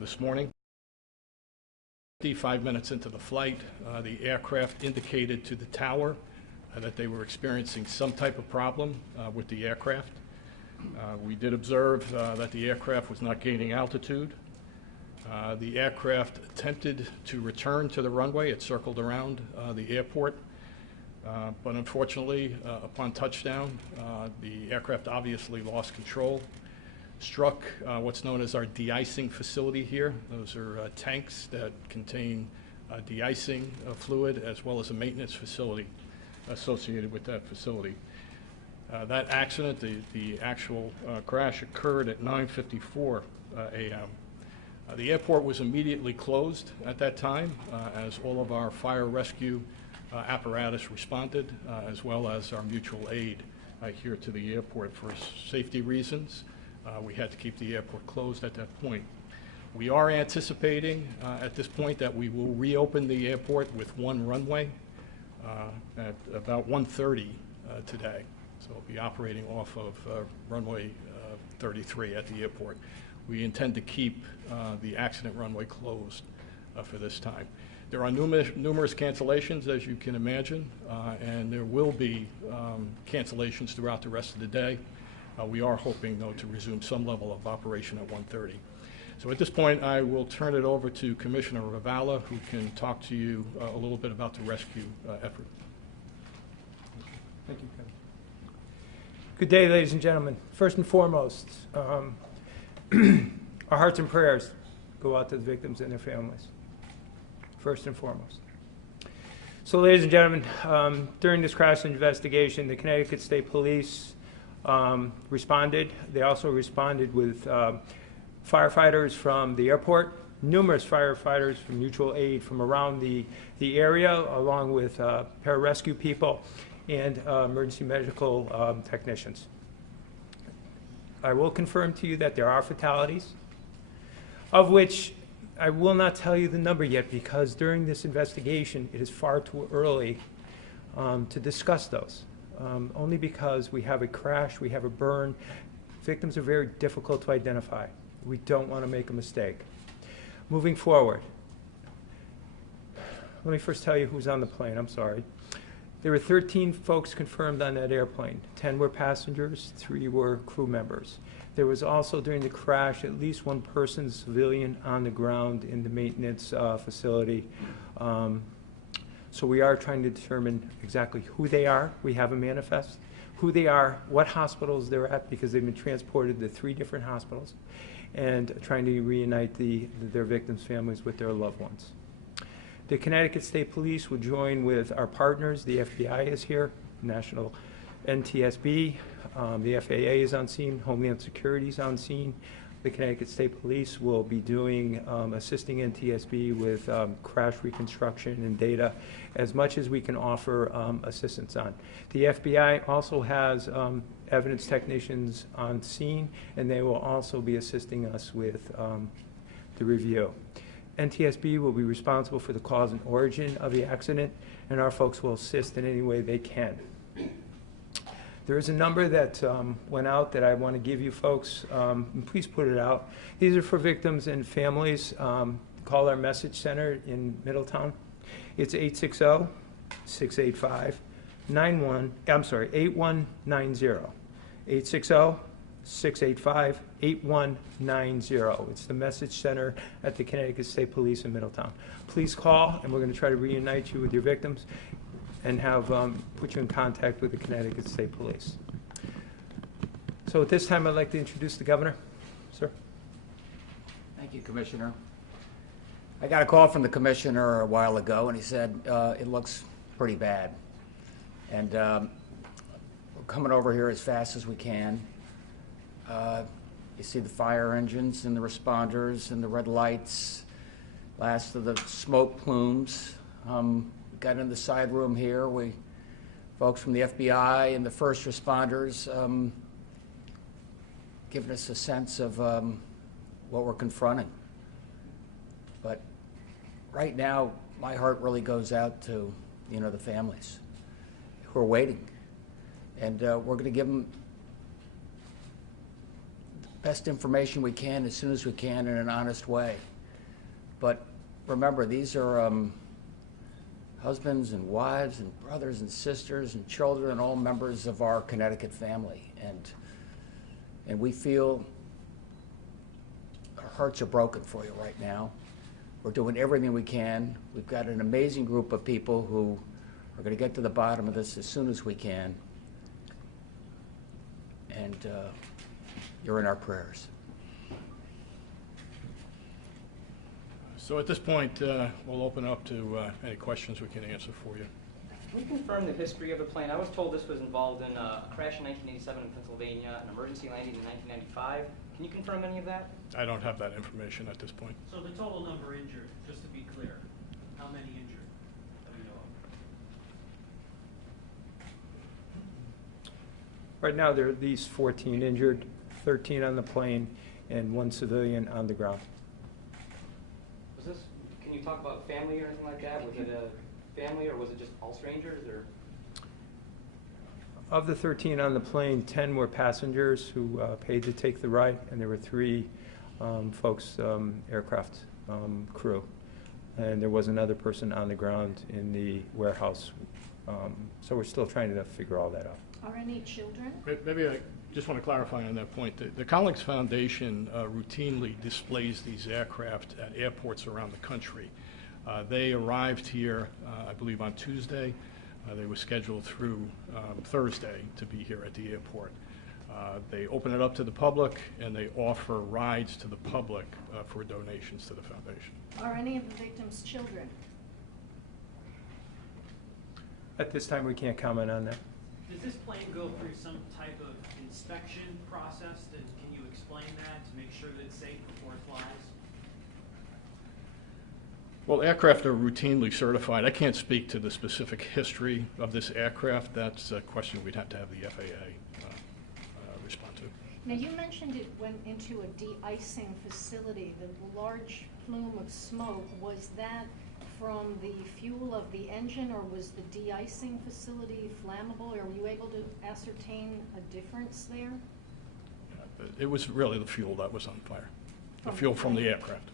this morning. 5 minutes into the flight, the aircraft indicated to the tower that they were experiencing some type of problem with the aircraft. We did observe that the aircraft was not gaining altitude. The aircraft attempted to return to the runway. It circled around the airport, but unfortunately, upon touchdown, the aircraft obviously lost control, struck what's known as our de-icing facility here. Those are tanks that contain de-icing fluid, as well as a maintenance facility associated with that facility. That accident, the actual crash, occurred at 9:54 a.m. The airport was immediately closed at that time, as all of our fire rescue apparatus responded, as well as our mutual aid here to the airport. For safety reasons, we had to keep the airport closed at that point. We are anticipating at this point that we will reopen the airport with one runway at about 1:30 today. So we'll be operating off of runway 33 at the airport. We intend to keep the accident runway closed for this time. There are numerous cancellations, as you can imagine, and there will be cancellations throughout the rest of the day. We are hoping, though, to resume some level of operation at 1:30. So at this point, I will turn it over to Commissioner Ravala, who can talk to you a little bit about the rescue effort. Thank you, Kevin. Good day, ladies and gentlemen. First and foremost, our hearts and prayers go out to the victims and their families. First and foremost. So, ladies and gentlemen, during this crash investigation, the Connecticut State Police responded. They also responded with firefighters from the airport, numerous firefighters from mutual aid from around the area, along with pararescue people and emergency medical technicians. I will confirm to you that there are fatalities, of which I will not tell you the number yet, because during this investigation it is far too early to discuss those. Only because we have a crash, we have a burn. Victims are very difficult to identify. We don't want to make a mistake. Moving forward, let me first tell you who's on the plane. I'm sorry. There were 13 folks confirmed on that airplane. 10 were passengers, 3 were crew members. There was also, during the crash, at least one person, civilian, on the ground in the maintenance facility. So we are trying to determine exactly who they are. We have a manifest. Who they are, what hospitals they're at, because they've been transported to 3 different hospitals, and trying to reunite their victims' families with their loved ones. The Connecticut State Police will join with our partners. The FBI is here, National NTSB, the FAA is on scene, Homeland Security is on scene. The Connecticut State Police will be doing, assisting NTSB with crash reconstruction and data, as much as we can offer assistance on. The FBI also has evidence technicians on scene, and they will also be assisting us with the review. NTSB will be responsible for the cause and origin of the accident, and our folks will assist in any way they can. There is a number that went out that I want to give you folks. Please put it out. These are for victims and families. Call our message center in Middletown. It's 860-685-8190. 860-685-8190. It's the message center at the Connecticut State Police in Middletown. Please call, and we're going to try to reunite you with your victims and have put you in contact with the Connecticut State Police. So at this time, I'd like to introduce the governor. Sir. Thank you, Commissioner. I got a call from the commissioner a while ago, and he said it looks pretty bad. And we're coming over here as fast as we can. You see the fire engines and the responders and the red lights, last of the smoke plumes. Got in the side room here. Folks from the FBI and the first responders giving us a sense of what we're confronting. But right now, my heart really goes out to, the families who are waiting. And we're going to give them best information we can as soon as we can in an honest way. But remember, these are husbands and wives and brothers and sisters and children, all members of our Connecticut family. And we feel our hearts are broken for you right now. We're doing everything we can. We've got an amazing group of people who are going to get to the bottom of this as soon as we can. And you're in our prayers. So at this point, we'll open up to any questions we can answer for you. Can you confirm the history of the plane? I was told this was involved in a crash in 1987 in Pennsylvania, an emergency landing in 1995. Can you confirm any of that? I don't have that information at this point. So the total number injured, just to be clear, how many injured do we know of? Right now, there are at least 14 injured, 13 on the plane, and 1 civilian on the ground. Was this, can you talk about family or anything like that? Was it a family or was it just all strangers or? Of the 13 on the plane, 10 were passengers who paid to take the ride, and there were 3 folks, aircraft crew. And there was another person on the ground in the warehouse. So we're still trying to figure all that out. Are any children? Maybe I just want to clarify on that point. The Collins Foundation routinely displays these aircraft at airports around the country. They arrived here, I believe, on Tuesday. They were scheduled through Thursday to be here at the airport. They open it up to the public, and they offer rides to the public for donations to the foundation. Are any of the victims children? At this time, we can't comment on that. Does this plane go through some type of inspection process? Can you explain that to make sure that it's safe before it flies? Well, aircraft are routinely certified. I can't speak to the specific history of this aircraft. That's a question we'd have to have the FAA respond to. Now, you mentioned it went into a de-icing facility. The large plume of smoke, was that from the fuel of the engine, or was the de-icing facility flammable? Or were you able to ascertain a difference there? It was really the fuel that was on fire, the From fuel the from the plane. aircraft.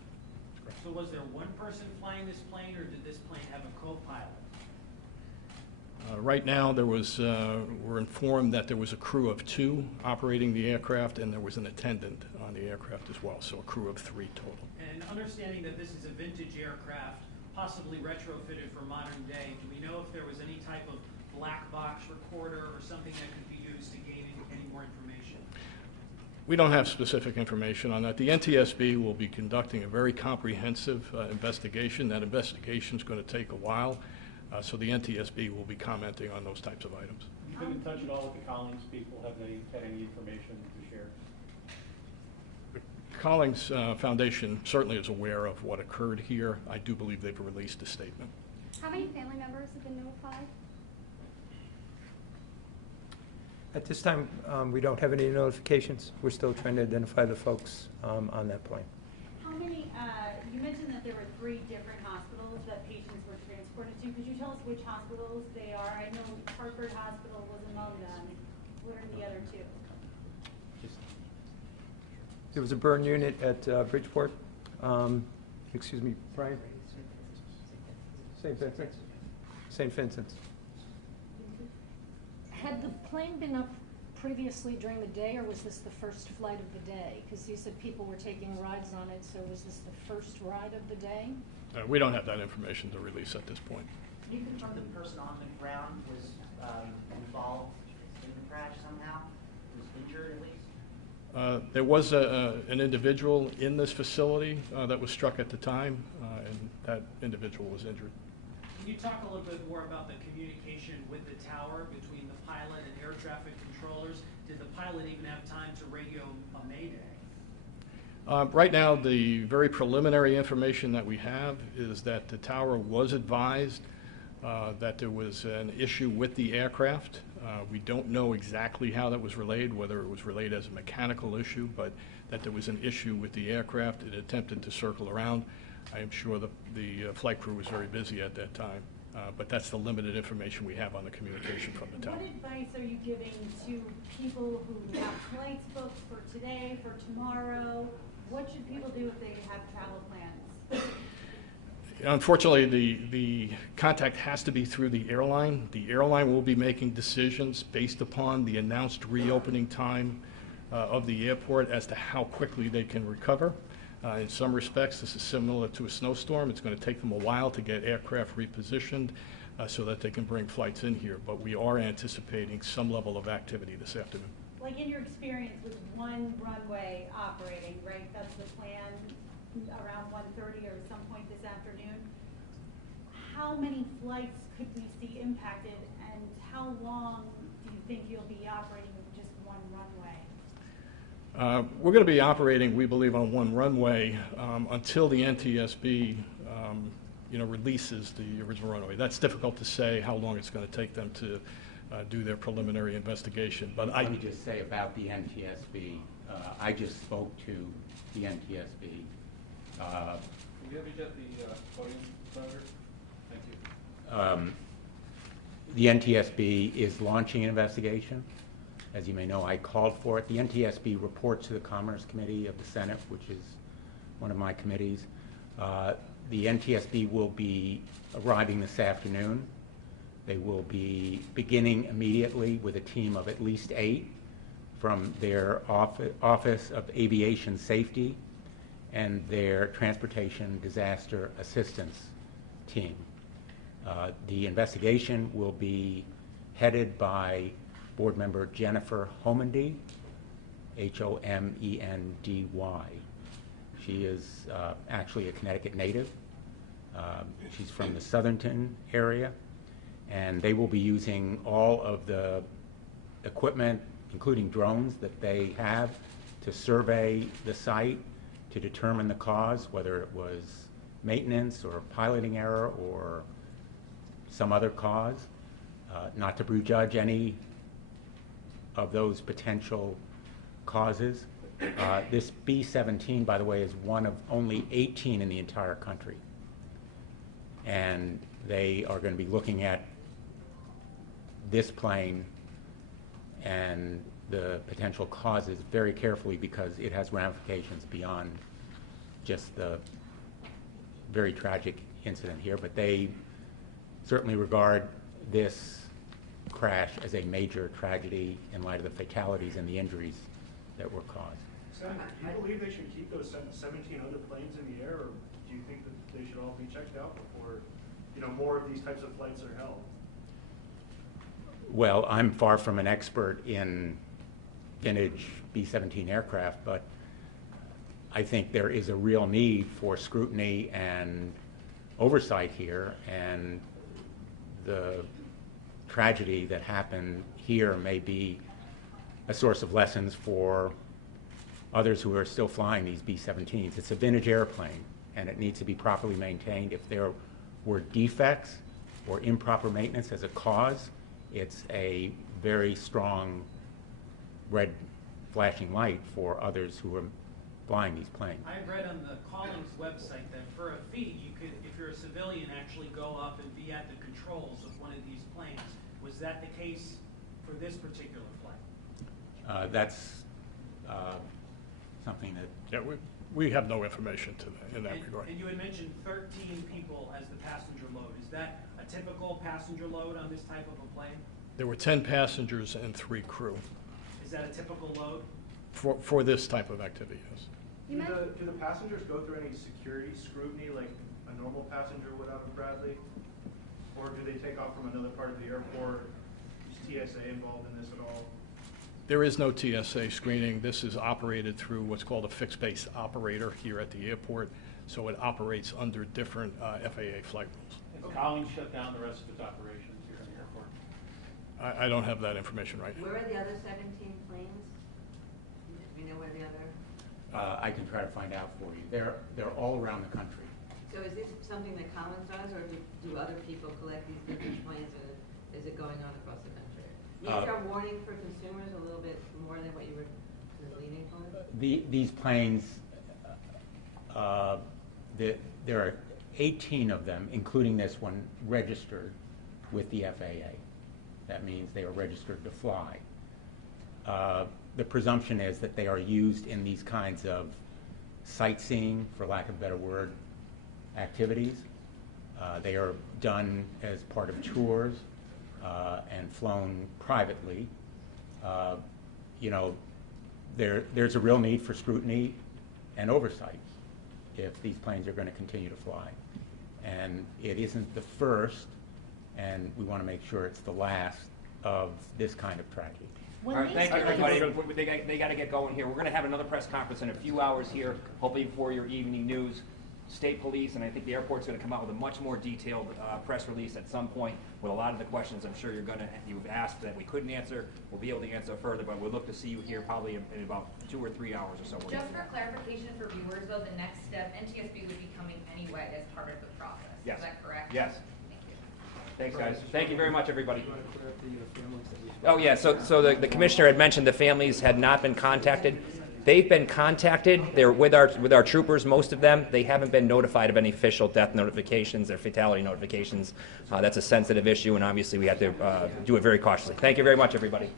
So was there one person flying this plane, or did this plane have a co-pilot? Right now, we're informed that there was a crew of 2 operating the aircraft, and there was an attendant on the aircraft as well, so a crew of 3 total. And understanding that this is a vintage aircraft, possibly retrofitted for modern day, do we know if there was any type of black box recorder or something that could be used to gain any more information? We don't have specific information on that. The NTSB will be conducting a very comprehensive investigation. That investigation is going to take a while, so the NTSB will be commenting on those types of items. You've been in touch at all with the Collins people? Have they had any information to share? The Collins Foundation certainly is aware of what occurred here. I do believe they've released a statement. How many family members have been notified? At this time, we don't have any notifications. We're still trying to identify the folks on that plane. How many, you mentioned that there were 3 different hospitals that patients were transported to. Could you tell us which hospitals they are? I know Hartford Hospital was among them. What are the other 2? There was a burn unit at Bridgeport. Excuse me, Brian? St. Vincent's. St. Vincent's. Had the plane been up previously during the day, or was this the first flight of the day? Because you said people were taking rides on it, so was this the first ride of the day? We don't have that information to release at this point. Can you confirm the person on the ground was involved in the crash somehow? Was injured at least? There was an individual in this facility that was struck at the time, and that individual was injured. Can you talk a little bit more about the communication with the tower between the pilot and air traffic controllers? Did the pilot even have time to radio a mayday? Right now, the very preliminary information that we have is that the tower was advised that there was an issue with the aircraft. We don't know exactly how that was relayed, whether it was relayed as a mechanical issue, but that there was an issue with the aircraft. It attempted to circle around. I am sure the flight crew was very busy at that time. But that's the limited information we have on the communication from the tower. What advice are you giving to people who have flights booked for today, for tomorrow? What should people do if they have travel plans? Unfortunately, the contact has to be through the airline. The airline will be making decisions based upon the announced reopening time of the airport as to how quickly they can recover. In some respects, this is similar to a snowstorm. It's going to take them a while to get aircraft repositioned so that they can bring flights in here. But we are anticipating some level of activity this afternoon. Like in your experience with one runway operating, right? That's the plan around 1:30 or some point this afternoon. How many flights could we see impacted, and how long do you think you'll be operating with just one runway? We're going to be operating, we believe, on one runway until the NTSB releases the original runway. That's difficult to say how long it's going to take them to do their preliminary investigation. But Let me just say about the NTSB. I just spoke to the NTSB. Can you have the podium, Senator? Thank you. The NTSB is launching an investigation. As you may know, I called for it. The NTSB reports to the Commerce Committee of the Senate, which is one of my committees. The NTSB will be arriving this afternoon. They will be beginning immediately with a team of at least 8 from their Office of Aviation Safety and their Transportation Disaster Assistance team. The investigation will be headed by Board Member Jennifer Homendy, Homendy. She is actually a Connecticut native. She's from the Southernton area, and they will be using all of the equipment, including drones, that they have to survey the site to determine the cause, whether it was maintenance or piloting error or some other cause, not to prejudge any of those potential causes. This B-17, by the way, is one of only 18 in the entire country. And they are going to be looking at this plane and the potential causes very carefully because it has ramifications beyond just the very tragic incident here. But they certainly regard this crash as a major tragedy in light of the fatalities and the injuries that were caused. Senator, do you believe they should keep those 17 other planes in the air, or do you think that they should all be checked out before, more of these types of flights are held? Well, I'm far from an expert in vintage B-17 aircraft, but I think there is a real need for scrutiny and oversight here, and the tragedy that happened here may be a source of lessons for others who are still flying these B-17s. It's a vintage airplane, and it needs to be properly maintained. If there were defects or improper maintenance as a cause, it's a very strong red flashing light for others who are flying these planes. I read on the Collins website that for a fee, you could, if you're a civilian, actually go up and be at the controls of one of these planes. Was that the case for this particular flight? That's something that... Yeah, we have no information in that regard. And you had mentioned 13 people as the passenger load. Is that a typical passenger load on this type of a plane? There were 10 passengers and 3 crew Is that a typical load? for this type of activity, yes. Do the passengers go through any security scrutiny like a normal passenger would out of Bradley? Or do they take off from another part of the airport? Is TSA involved in this at all? There is no TSA screening. This is operated through what's called a fixed-base operator here at the airport, so it operates under different FAA flight rules. Has Collins shut down the rest of its operations here in the airport? I don't have that information right now. Where are the other 17 planes? Do we know where the other? I can try to find out for you. They're all around the country. So is this something that Collins does, or do other people collect these vintage planes, or is it going on across the country? Is there a warning for consumers a little bit more than what you were leaning for? These planes, there are 18 of them, including this one, registered with the FAA. That means they are registered to fly. The presumption is that they are used in these kinds of sightseeing, for lack of a better word, activities. They are done as part of tours and flown privately. You know, there's a real need for scrutiny and oversight if these planes are going to continue to fly. And it isn't the first, and we want to make sure it's the last of this kind of tragedy. All right, thank you, everybody. They got to get going here. We're going to have another press conference in a few hours here, hopefully before your evening news. State Police, and I think the airport's going to come out with a much more detailed press release at some point with a lot of the questions I'm sure you've asked that we couldn't answer. We'll be able to answer further, but we'll look to see you here probably in about 2 or 3 hours or so. Just for clarification for viewers, though, the next step, NTSB would be coming anyway as part of the process. Yes. Is that correct? Yes. Thank you. Thanks, guys. Thank you very much, everybody. Oh, yeah, so the commissioner had mentioned the families had not been contacted. They've been contacted. They're with our troopers, most of them. They haven't been notified of any official death notifications or fatality notifications. That's a sensitive issue, and obviously we have to do it very cautiously. Thank you very much, everybody.